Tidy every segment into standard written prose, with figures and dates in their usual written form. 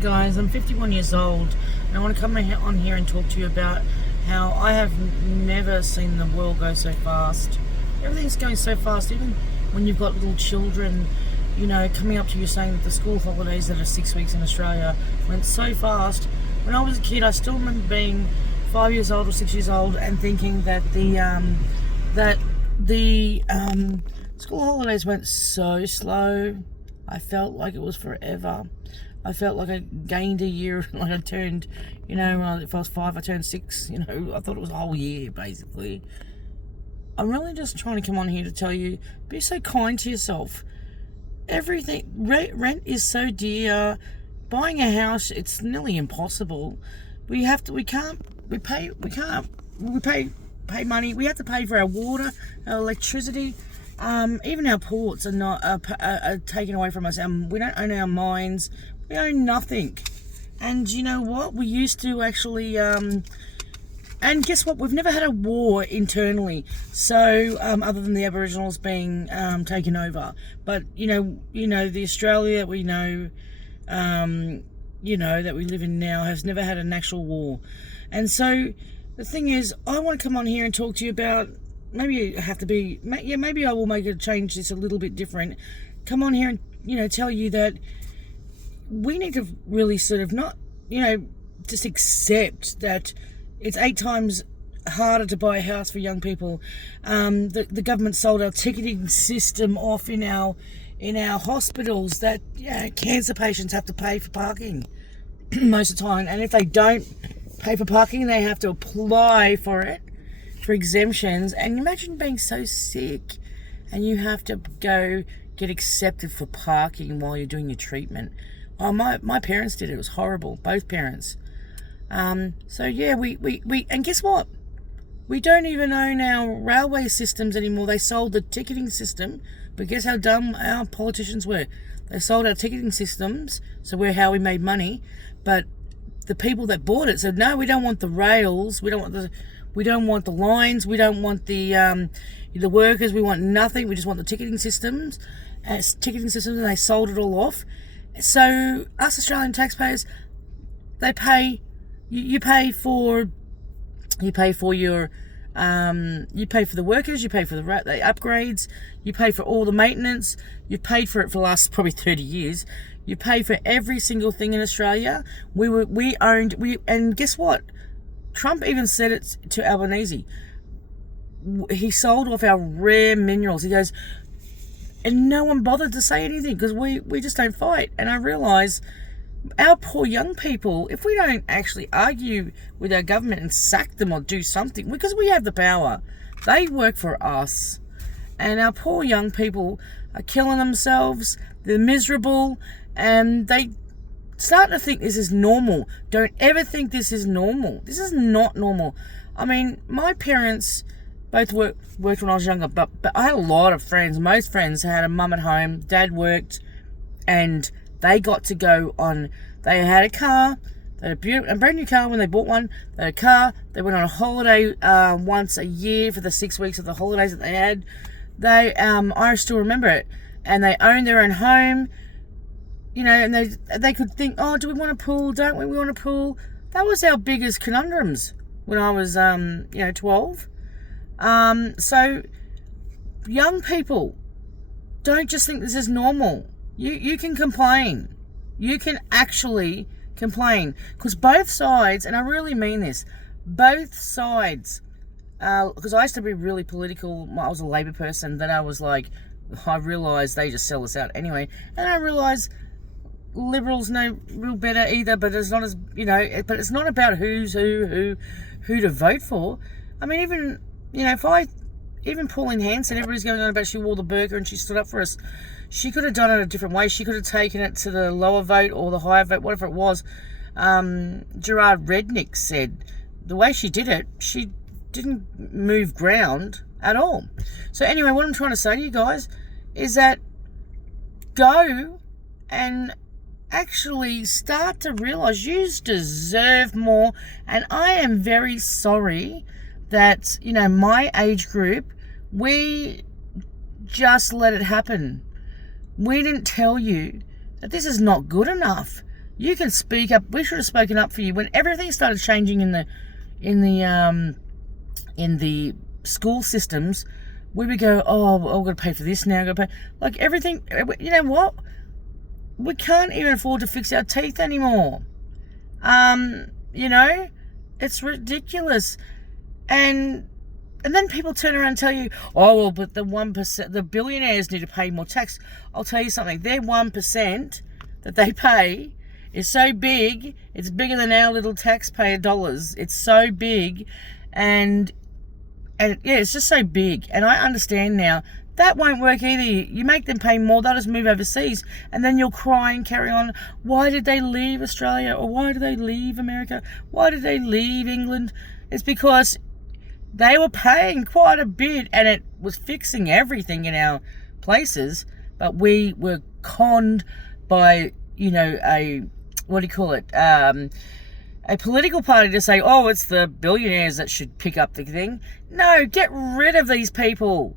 guys, I'm 51 years old and I want to come on here and talk to you about how I have never seen the world go so fast. Everything's going so fast, even when you've got little children, you know, coming up to you saying that the school holidays that are 6 weeks in Australia went so fast. When I was a kid, I still remember being 5 years old or 6 years old and thinking that the school holidays went so slow. I felt like it was forever. I felt like I gained a year, like I turned, you know, if I was 5, I turned 6, you know, I thought it was a whole year, basically. I'm really just trying to come on here to tell you, be so kind to yourself. Everything, rent is so dear. Buying a house, it's nearly impossible. We pay money. We have to pay for our water, our electricity. Even our ports are taken away from us. We don't own our mines. We own nothing. And you know what? We used to actually, and guess what? We've never had a war internally. So, other than the Aboriginals being taken over, but you know, the Australia we know, that we live in now has never had an actual war. And so, the thing is, I want to come on here and talk to you about. Maybe I will make a change this a little bit different. Come on here and, tell you that we need to really sort of not, just accept that it's 8 times harder to buy a house for young people. The government sold our ticketing system off in our hospitals that, cancer patients have to pay for parking most of the time. And if they don't pay for parking, they have to apply for it. For exemptions. And imagine being so sick and you have to go get accepted for parking while you're doing your treatment. Oh, my parents did it. It was horrible, both parents. So yeah, we and guess what, we don't even own our railway systems anymore. They sold the ticketing system, but guess how dumb our politicians were. They sold our ticketing systems, so how we made money, but the people that bought it said, no, we don't want the rails, we don't want the lines, we don't want the workers, we want nothing, we just want the ticketing systems, and they sold it all off. So us Australian taxpayers, they pay, you pay for the workers, you pay for the upgrades, you pay for all the maintenance, you've paid for it for the last probably 30 years. You pay for every single thing in Australia. And guess what? Trump even said it to Albanese. He sold off our rare minerals. He goes, and no one bothered to say anything because we just don't fight. And I realise our poor young people, if we don't actually argue with our government and sack them or do something, because we have the power, they work for us. And our poor young people are killing themselves. They're miserable and they start to think this is normal. Don't ever think this is normal. This is not normal. I mean, my parents both worked when I was younger, but I had a lot of friends. Most friends had a mum at home, dad worked, and they got to go on. They had a car, they had a brand new car when they bought one. They had a car. They went on a holiday once a year for the 6 weeks of the holidays that they had. I still remember it, and they owned their own home. And they could think, oh, do we want a pool? Don't we? We want a pool. That was our biggest conundrums when I was, 12. So young people, don't just think this is normal. You can complain. You can actually complain. Because both sides, and I really mean this, both sides, because I used to be really political. I was a Labor person. Then I was like, I realised they just sell us out anyway. And I realised Liberals know real better either, but it's not but it's not about who to vote for. I mean, even Pauline Hanson, everybody's going on about she wore the burqa and she stood up for us. She could have done it a different way. She could have taken it to the lower vote or the higher vote, whatever it was. Gerard Rednick said the way she did it, she didn't move ground at all. So anyway, what I'm trying to say to you guys is that go and actually start to realise you deserve more. And I am very sorry that, my age group, we just let it happen. We didn't tell you that this is not good enough. You can speak up. We should have spoken up for you when everything started changing in the school systems. We would go, oh, I've got to pay for this now. I've got to pay. Like everything. You know what? We can't even afford to fix our teeth anymore. You know, it's ridiculous. And then people turn around and tell you, oh, well, but the 1%, the billionaires need to pay more tax. I'll tell you something. Their 1% that they pay is so big, it's bigger than our little taxpayer dollars. It's so big, and yeah, it's just so big. And I understand now, that won't work either. You make them pay more, they'll just move overseas, and then you'll cry and carry on. Why did they leave Australia? Or why did they leave America? Why did they leave England? It's because they were paying quite a bit, and it was fixing everything in our places, but we were conned by, you know, a political party to say, oh, it's the billionaires that should pick up the thing. No, get rid of these people.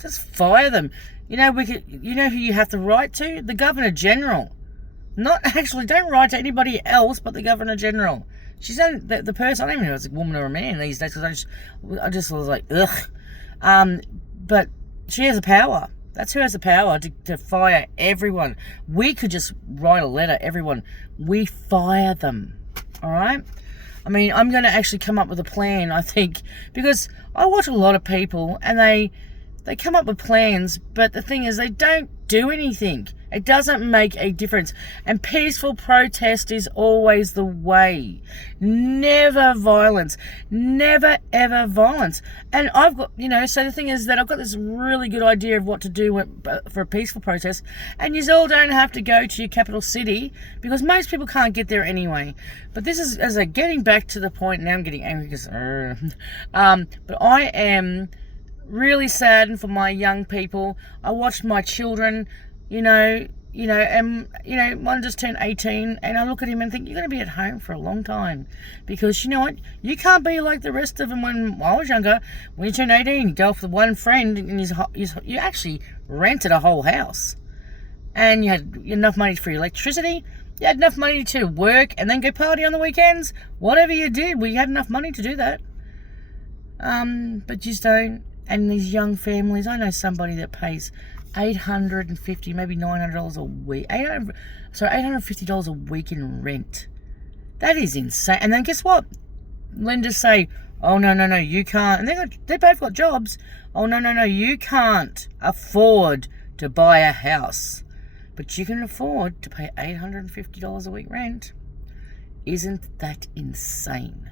Just fire them. You know, you know who you have to write to? The Governor General. Don't write to anybody else but the Governor General. She's the person. I don't even know if it's a woman or a man these days, because I just was like, ugh. But she has the power. That's who has the power to fire everyone. We could just write a letter, everyone. We fire them. All right? I mean, I'm going to actually come up with a plan, I think, because I watch a lot of people and they come up with plans, but the thing is they don't do anything. It doesn't make a difference. And peaceful protest is always the way. Never violence. Never, ever violence. And I've got, you know, so the thing is that I've got this really good idea of what to do for a peaceful protest. And you all don't have to go to your capital city, because most people can't get there anyway. But this is, as a getting back to the point, now I'm getting angry because, but I am really saddened for my young people. I watched my children, and one just turned 18, and I look at him and think, you're going to be at home for a long time, because you know what, you can't be like the rest of them. When I was younger, when you turn 18, you go off with one friend, and you actually rented a whole house, and you had enough money for your electricity, you had enough money to work and then go party on the weekends. Whatever you did, we had enough money to do that. But just don't. And these young families, I know somebody that pays $850, maybe $900 a week. $850 a week in rent. That is insane. And then guess what? Lenders say, oh, no, you can't. And they both got jobs. Oh, no, you can't afford to buy a house. But you can afford to pay $850 a week rent. Isn't that insane?